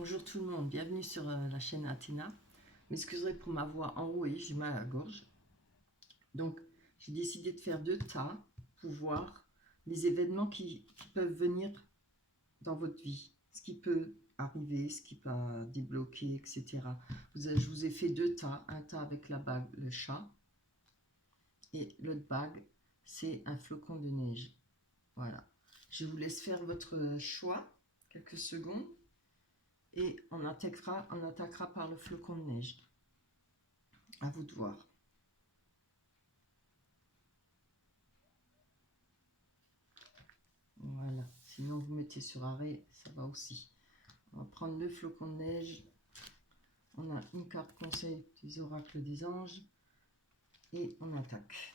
Bonjour tout le monde, bienvenue sur la chaîne Athéna. M'excuserez pour ma voix enrouée, j'ai mal à la gorge. Donc, j'ai décidé de faire 2 tas pour voir les événements qui peuvent venir dans votre vie. Ce qui peut arriver, ce qui peut débloquer, etc. Je vous ai fait 2 tas, un tas avec la bague, le chat, et l'autre bague, c'est un flocon de neige. Voilà. Je vous laisse faire votre choix, quelques secondes. Et on attaquera par le flocon de neige. À vous de voir. Voilà. Sinon, vous mettez sur arrêt, ça va aussi. On va prendre le flocon de neige. On a une carte conseil des oracles des anges. Et on attaque.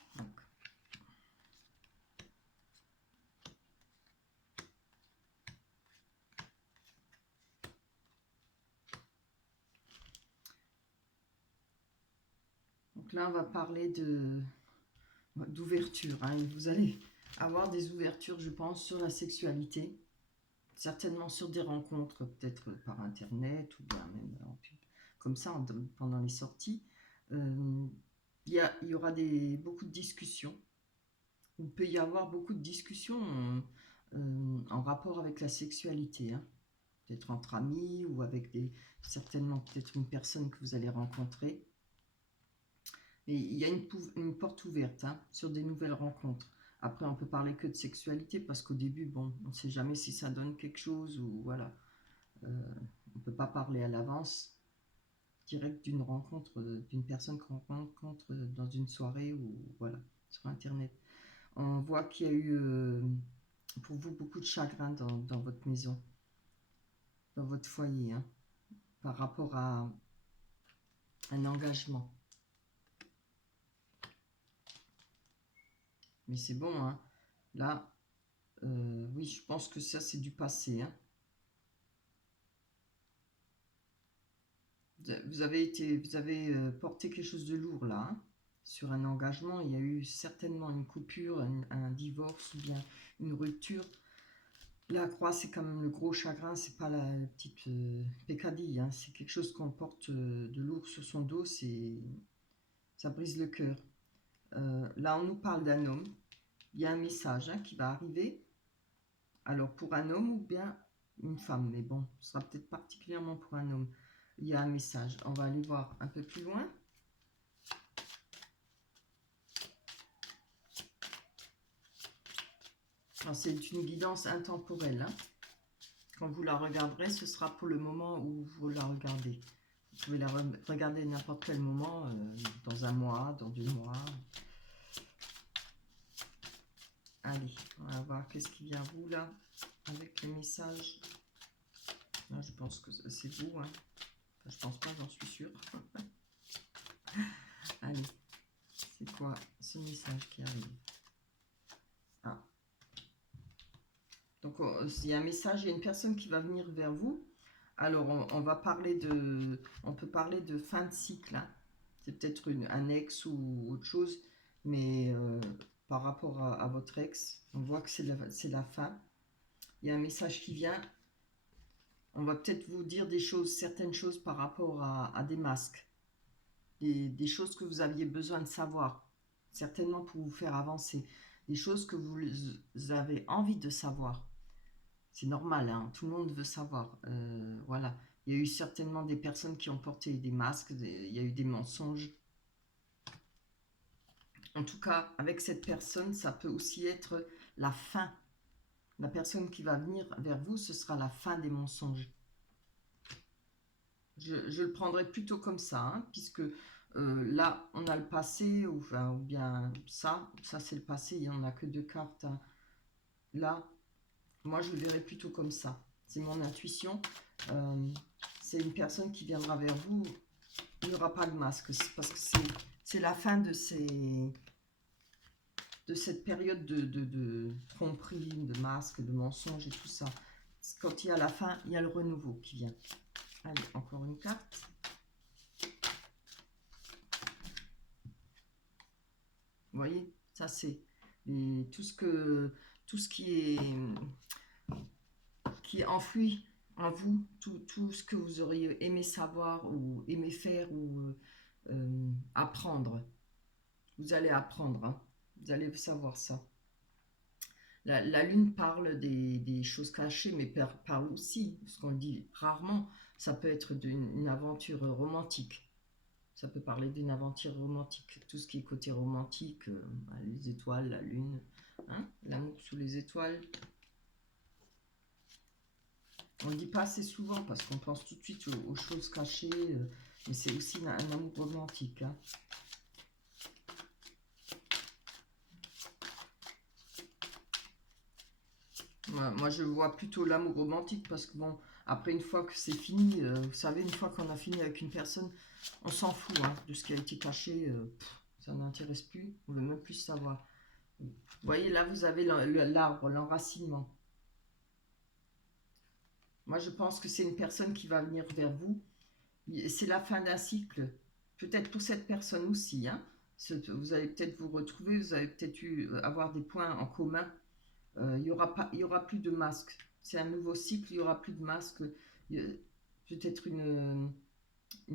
Donc là, on va parler d'ouverture. Hein. Vous allez avoir des ouvertures, je pense, sur la sexualité. Certainement sur des rencontres, peut-être par internet ou bien même comme ça pendant les sorties. Il y aura beaucoup de discussions. Il peut y avoir beaucoup de discussions en rapport avec la sexualité. Hein. Peut-être entre amis ou avec certainement peut-être une personne que vous allez rencontrer. Et il y a une porte ouverte hein, sur des nouvelles rencontres. Après, on peut parler que de sexualité parce qu'au début, bon, on ne sait jamais si ça donne quelque chose ou voilà. On ne peut pas parler à l'avance direct d'une rencontre, d'une personne qu'on rencontre dans une soirée ou voilà, sur Internet. On voit qu'il y a eu pour vous beaucoup de chagrin dans votre maison, dans votre foyer, hein, par rapport à un engagement. Mais c'est bon, hein. Là, oui, je pense que ça, c'est du passé. Hein. Vous avez porté quelque chose de lourd, là. Hein. Sur un engagement, il y a eu certainement une coupure, un divorce ou bien une rupture. La croix, c'est quand même le gros chagrin, c'est pas la petite pécadille. Hein. C'est quelque chose qu'on porte de lourd sur son dos, ça brise le cœur. Là, on nous parle d'un homme. Il y a un message hein, qui va arriver. Alors, pour un homme ou bien une femme, mais bon, ce sera peut-être particulièrement pour un homme. Il y a un message. On va aller voir un peu plus loin. C'est une guidance intemporelle. Hein. Quand vous la regarderez, ce sera pour le moment où vous la regardez. Vous pouvez la regarder n'importe quel moment, dans un mois, dans 2 mois. Allez, on va voir qu'est-ce qui vient à vous là, avec les messages. Là, je pense que c'est vous. Hein. Enfin, je pense pas, j'en suis sûre. Allez, c'est quoi ce message qui arrive? Ah. Donc, il y a un message, il y a une personne qui va venir vers vous. Alors, on peut parler de fin de cycle. Hein. C'est peut-être un ex ou autre chose, mais par rapport à votre ex, on voit que c'est la fin. Il y a un message qui vient. On va peut-être vous dire certaines choses par rapport à des masques, des choses que vous aviez besoin de savoir, certainement pour vous faire avancer, des choses que vous avez envie de savoir. C'est normal, hein, tout le monde veut savoir. Voilà. Il y a eu certainement des personnes qui ont porté des masques, il y a eu des mensonges. En tout cas, avec cette personne, ça peut aussi être la fin. La personne qui va venir vers vous, ce sera la fin des mensonges. Je le prendrais plutôt comme ça, hein, puisque là, on a le passé, ou bien ça c'est le passé, il n'y en a que 2 cartes. Hein. Là, moi, je le verrais plutôt comme ça. C'est mon intuition. C'est une personne qui viendra vers vous. Il n'y aura pas de masque, parce que c'est la fin de cette période de tromperie, de masques, de mensonges et tout ça. Quand il y a la fin, il y a le renouveau qui vient. Allez, encore une carte. Vous voyez, ça c'est tout ce qui est enfoui en vous, tout ce que vous auriez aimé savoir ou aimé faire ou apprendre. Vous allez apprendre, hein. Vous allez savoir ça. La lune parle des choses cachées, mais parle aussi, ce qu'on dit rarement, ça peut être une aventure romantique. Ça peut parler d'une aventure romantique. Tout ce qui est côté romantique, les étoiles, la lune, hein, l'amour sous les étoiles. On ne le dit pas assez souvent parce qu'on pense tout de suite aux choses cachées, mais c'est aussi un amour romantique, hein. Moi, je vois plutôt l'amour romantique parce que bon, après une fois que c'est fini, vous savez, une fois qu'on a fini avec une personne, on s'en fout, hein, de ce qui a été caché, ça n'intéresse plus, on veut même plus savoir. Vous voyez, là, vous avez l'arbre, l'enracinement. Moi, je pense que c'est une personne qui va venir vers vous. C'est la fin d'un cycle, peut-être pour cette personne aussi, hein. Vous allez peut-être vous retrouver, vous allez peut-être avoir des points en commun. Il y aura plus de masques. C'est un nouveau cycle, il y aura plus de masques. Peut-être une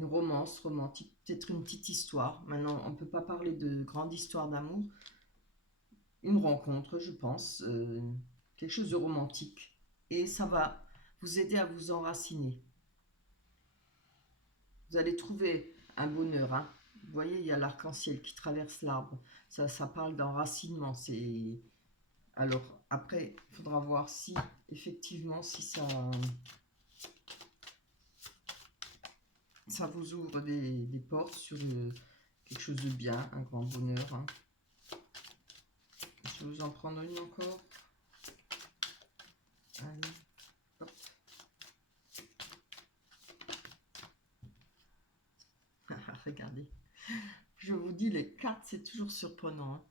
romance romantique, peut-être une petite histoire. Maintenant, on ne peut pas parler de grande histoire d'amour. Une rencontre, je pense, quelque chose de romantique. Et ça va vous aider à vous enraciner. Vous allez trouver un bonheur, hein. Vous voyez, il y a l'arc-en-ciel qui traverse l'arbre. Ça parle d'enracinement. Alors, après, il faudra voir si, effectivement, si ça vous ouvre des portes sur quelque chose de bien, un grand bonheur, hein. Je vais vous en prendre une encore. Allez, hop. Regardez. Je vous dis, les cartes, c'est toujours surprenant, hein.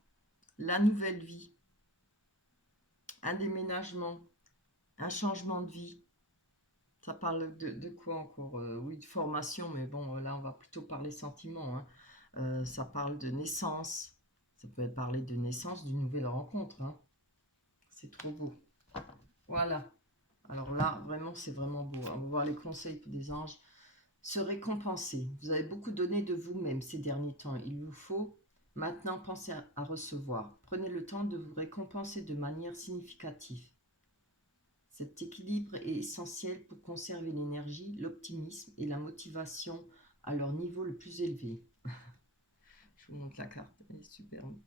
La nouvelle vie, un déménagement, un changement de vie. Ça parle de quoi encore? Oui, de formation, mais bon, là, on va plutôt parler sentiments, hein. Ça parle de naissance. Ça peut parler de naissance, d'une nouvelle rencontre, hein. C'est trop beau. Voilà. Alors là, vraiment, c'est vraiment beau, hein. On va voir les conseils des anges. Se récompenser. Vous avez beaucoup donné de vous-même ces derniers temps. Il vous faut maintenant penser à recevoir. Prenez le temps de vous récompenser de manière significative. Cet équilibre est essentiel pour conserver l'énergie, l'optimisme et la motivation à leur niveau le plus élevé. Je vous montre la carte, elle est superbe.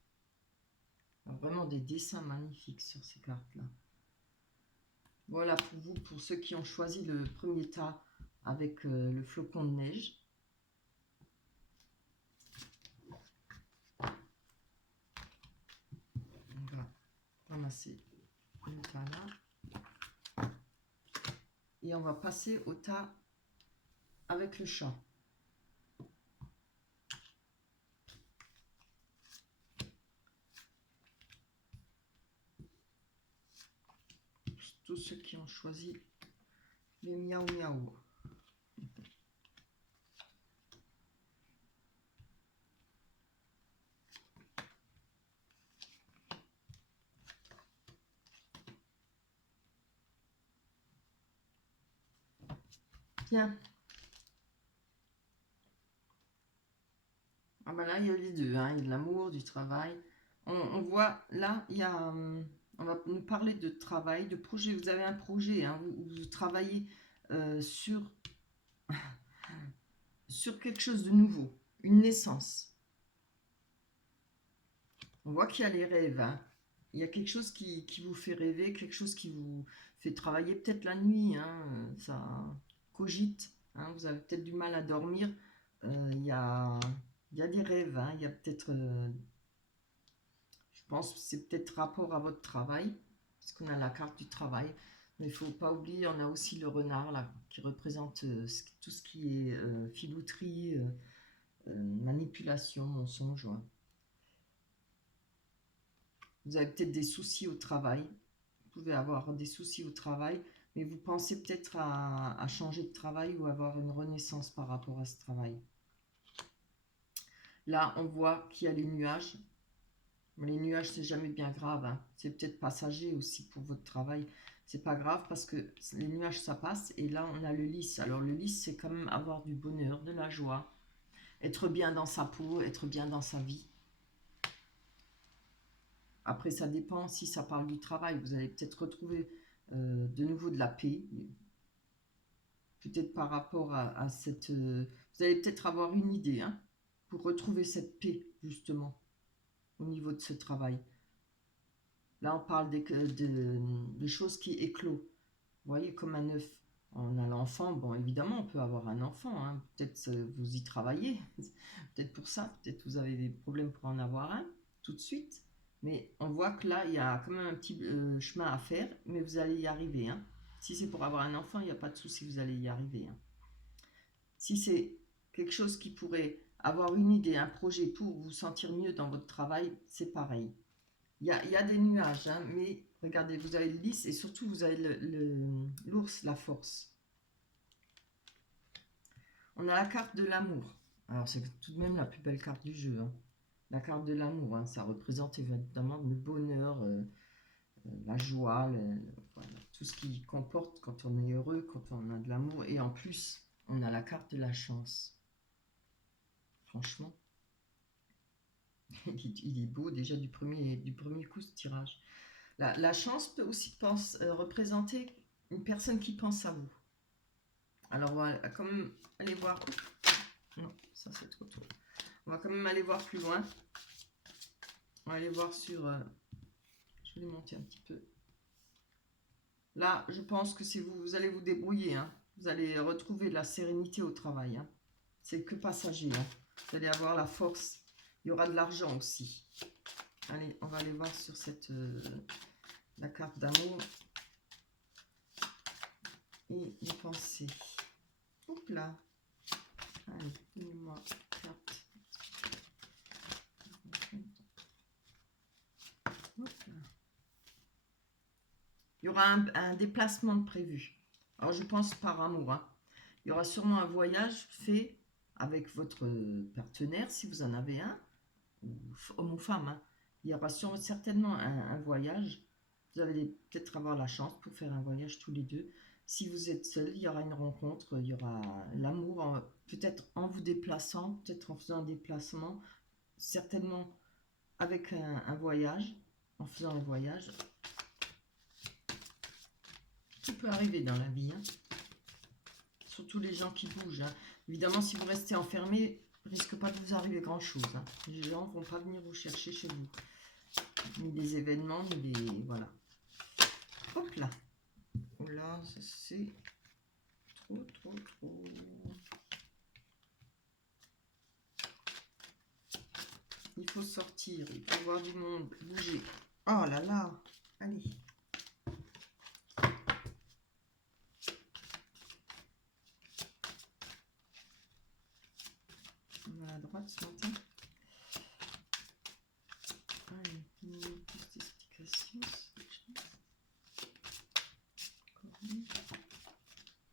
Alors, vraiment des dessins magnifiques sur ces cartes-là. Voilà pour vous, pour ceux qui ont choisi le premier tas avec le flocon de neige. On va ramasser le tas là. Et on va passer au tas avec le chat. Tous ceux qui ont choisi les miaou miaou. Bien. Ah ben là, il y a les deux, hein. Il y a de l'amour, du travail. On voit, là, il y a... on va nous parler de travail, de projet. Vous avez un projet, hein, où vous travaillez sur quelque chose de nouveau, une naissance. On voit qu'il y a les rêves, hein. Il y a quelque chose qui vous fait rêver, quelque chose qui vous fait travailler peut-être la nuit, hein, ça cogite, hein, vous avez peut-être du mal à dormir. Il y a, des rêves, hein, il y a peut-être, je pense que c'est peut-être rapport à votre travail, parce qu'on a la carte du travail. Mais il ne faut pas oublier, on a aussi le renard là, qui représente tout ce qui est filouterie, manipulation, mensonge. Ouais. Vous avez peut-être des soucis au travail. Vous pouvez avoir des soucis au travail, mais vous pensez peut-être à changer de travail ou avoir une renaissance par rapport à ce travail. Là, on voit qu'il y a les nuages. Les nuages, c'est jamais bien grave, hein. C'est peut-être passager aussi pour votre travail. c'est pas grave parce que les nuages ça passe et là on a le lys. Alors le lys c'est quand même avoir du bonheur, de la joie, être bien dans sa peau, être bien dans sa vie. Après ça dépend si ça parle du travail, vous allez peut-être retrouver de nouveau de la paix, peut-être par rapport à cette... vous allez peut-être avoir une idée hein, pour retrouver cette paix justement au niveau de ce travail. Là, on parle de choses qui éclosent. Vous voyez, comme un œuf. On a l'enfant, bon, évidemment, on peut avoir un enfant. Hein. Peut-être vous y travaillez. Peut-être pour ça. Peut-être vous avez des problèmes pour en avoir un tout de suite. Mais on voit que là, il y a quand même un petit chemin à faire. Mais vous allez y arriver. Hein. Si c'est pour avoir un enfant, il n'y a pas de souci, vous allez y arriver. Hein. Si c'est quelque chose qui pourrait avoir une idée, un projet pour vous sentir mieux dans votre travail, c'est pareil. Il y a des nuages, hein, mais regardez, vous avez le lys et surtout vous avez l'ours, la force. On a la carte de l'amour. Alors c'est tout de même la plus belle carte du jeu. Hein. La carte de l'amour, hein, ça représente évidemment le bonheur, la joie, voilà, tout ce qui comporte quand on est heureux, quand on a de l'amour. Et en plus, on a la carte de la chance. Franchement. Il est beau déjà du premier coup ce tirage. La chance peut aussi représenter une personne qui pense à vous. Alors on va quand même aller voir. Non, ça c'est trop tôt. On va quand même aller voir plus loin. On va aller voir sur... je vais les monter un petit peu. Là, je pense que c'est vous. Vous allez vous débrouiller. Hein. Vous allez retrouver de la sérénité au travail. Hein. C'est que passager. Hein. Vous allez avoir la force. Il y aura de l'argent aussi. Allez, on va aller voir sur cette... la carte d'amour et les pensées. Hop là. Allez, donnez-moi carte. Hop là. Il y aura un déplacement de prévu. Alors je pense par amour. Hein. Il y aura sûrement un voyage fait avec votre partenaire, si vous en avez un, ou homme ou femme. Hein. Il y aura certainement un voyage. Vous allez peut-être avoir la chance pour faire un voyage tous les deux. Si vous êtes seul, il y aura une rencontre, il y aura l'amour, peut-être en vous déplaçant, peut-être en faisant un déplacement, certainement avec un voyage, en faisant un voyage. Tout peut arriver dans la vie, hein. Surtout les gens qui bougent. Hein. Évidemment, si vous restez enfermé, risque pas de vous arriver grand-chose. Hein. Les gens ne vont pas venir vous chercher chez vous. Ni des événements, ni des... Voilà. Hop là. Oh là, ça c'est trop. Il faut sortir, il faut voir du monde, bouger. Oh là là, allez. On va à droite ce matin. Allez, plus d'explications.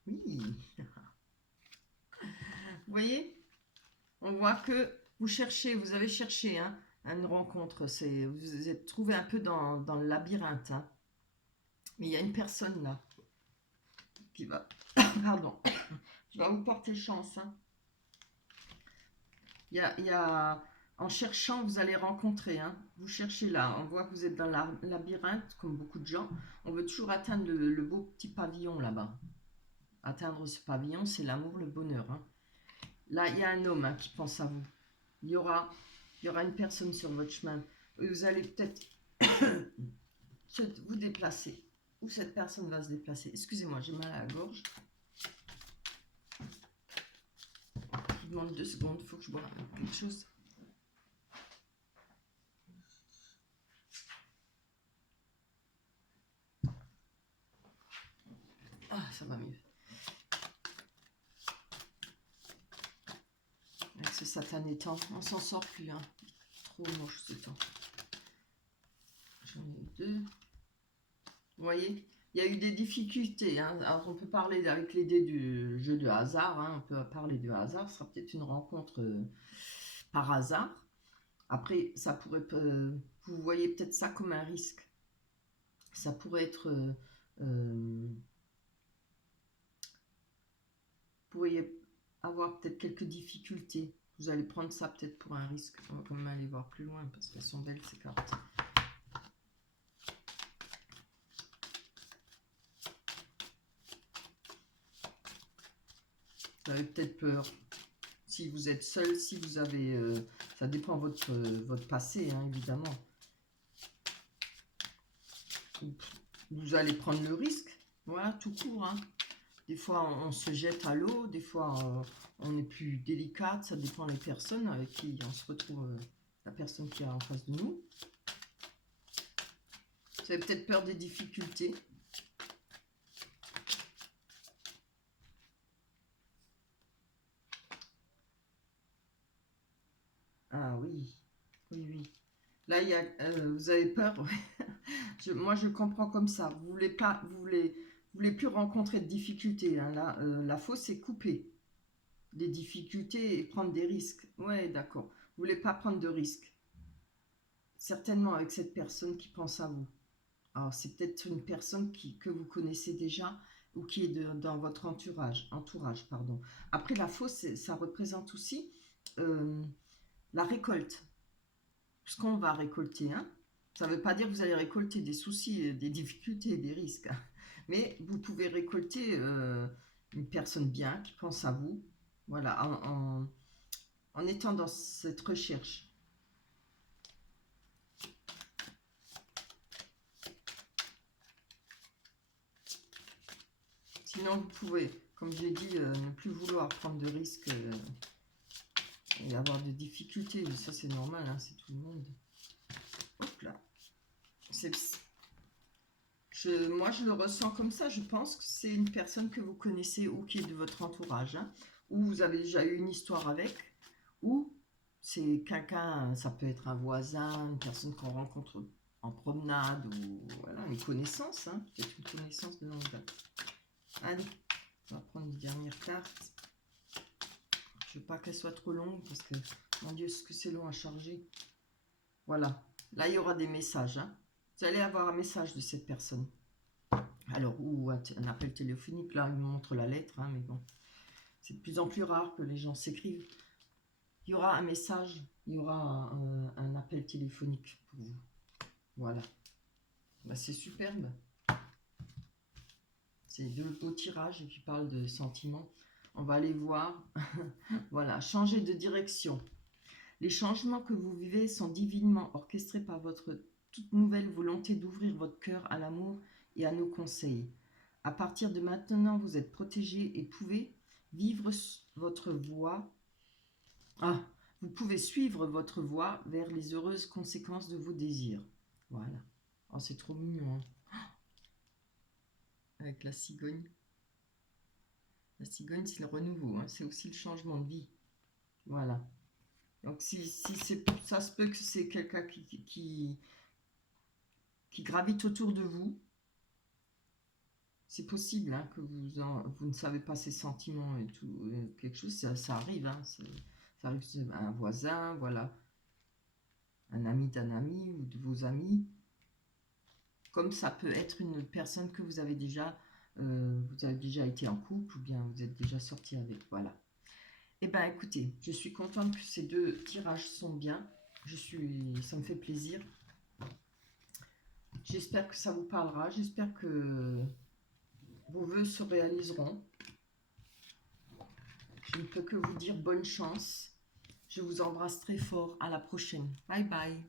Oui. Vous voyez, on voit que vous cherchez, vous avez cherché hein, une rencontre. Vous êtes trouvé un peu dans le labyrinthe. Hein. Mais il y a une personne là qui va, pardon, qui va vous porter chance. Hein. Il y a, en cherchant, vous allez rencontrer. Hein. Vous cherchez là. On voit que vous êtes dans le labyrinthe, comme beaucoup de gens. On veut toujours atteindre le beau petit pavillon là-bas. Atteindre ce pavillon, c'est l'amour, le bonheur. Hein. Là, il y a un homme hein, qui pense à vous. Il y aura une personne sur votre chemin. Et vous allez peut-être vous déplacer. Ou cette personne va se déplacer. Excusez-moi, j'ai mal à la gorge. Je vous demande 2 secondes. Il faut que je boive quelque chose. Ah, ça va mieux. Avec ce satané temps, on s'en sort plus. Hein. Trop moche ce temps. J'en ai 2. Vous voyez, il y a eu des difficultés. Hein. Alors, on peut parler avec les dés du jeu de hasard. Hein. On peut parler de hasard. Ce sera peut-être une rencontre par hasard. Après, ça pourrait... vous voyez peut-être ça comme un risque. Ça pourrait être Vous pourriez avoir peut-être quelques difficultés. Vous allez prendre ça peut-être pour un risque. On va quand même aller voir plus loin parce qu'elles sont belles ces cartes. Vous avez peut-être peur. Si vous êtes seul, si vous avez... ça dépend de votre passé, hein, évidemment. Vous allez prendre le risque. Voilà, tout court. Hein. Des fois, on se jette à l'eau. Des fois, on est plus délicate. Ça dépend des personnes avec qui on se retrouve. La personne qui est en face de nous. Vous avez peut-être peur des difficultés. Ah oui, oui, oui. Là, il y a, vous avez peur. Moi, je comprends comme ça. Vous voulez plus rencontrer de difficultés. Hein. Là, la fausse, c'est couper des difficultés et prendre des risques. Ouais, d'accord. Vous voulez pas prendre de risques. Certainement avec cette personne qui pense à vous. Alors, c'est peut-être une personne que vous connaissez déjà ou qui est dans votre entourage, pardon. Après, la fausse, ça représente aussi la récolte. Ce qu'on va récolter, hein. Ça ne veut pas dire que vous allez récolter des soucis, des difficultés, des risques. Hein. Mais vous pouvez récolter une personne bien qui pense à vous. Voilà, en étant dans cette recherche. Sinon, vous pouvez, comme j'ai dit, ne plus vouloir prendre de risques et avoir de difficultés. Ça, c'est normal, hein, c'est tout le monde. Hop là. Moi, je le ressens comme ça. Je pense que c'est une personne que vous connaissez ou qui est de votre entourage, hein, ou vous avez déjà eu une histoire avec, ou c'est quelqu'un, ça peut être un voisin, une personne qu'on rencontre en promenade, ou voilà, une connaissance, hein, peut-être une connaissance de longue date. Allez, on va prendre une dernière carte. Je ne veux pas qu'elle soit trop longue parce que, mon Dieu, ce que c'est long à charger. Voilà, là, il y aura des messages, hein. Vous allez avoir un message de cette personne. Alors, ou un appel téléphonique, là, il me montre la lettre, hein, mais bon. C'est de plus en plus rare que les gens s'écrivent. Il y aura un message, il y aura un appel téléphonique pour vous. Voilà. Bah, c'est superbe. C'est deux beaux tirages qui parlent de sentiments. On va aller voir. Voilà, changer de direction. Les changements que vous vivez sont divinement orchestrés par votre toute nouvelle volonté d'ouvrir votre cœur à l'amour et à nos conseils. À partir de maintenant, vous êtes protégé et pouvez vivre votre voie. Ah, vous pouvez suivre votre voie vers les heureuses conséquences de vos désirs. Voilà. Oh, c'est trop mignon. Hein. Avec la cigogne. La cigogne, c'est le renouveau. Hein. C'est aussi le changement de vie. Voilà. Donc, si ça se peut que c'est quelqu'un qui gravite autour de vous, c'est possible hein, que vous ne savez pas ses sentiments et tout. Quelque chose, ça arrive. Hein, ça arrive à un voisin, voilà. Un ami d'un ami ou de vos amis. Comme ça peut être une personne que vous avez déjà été en couple ou bien vous êtes déjà sorti avec. Voilà. Eh bien, écoutez, je suis contente que ces deux tirages sont bien. Ça me fait plaisir. J'espère que ça vous parlera. J'espère que vos vœux se réaliseront. Je ne peux que vous dire bonne chance. Je vous embrasse très fort. À la prochaine. Bye bye.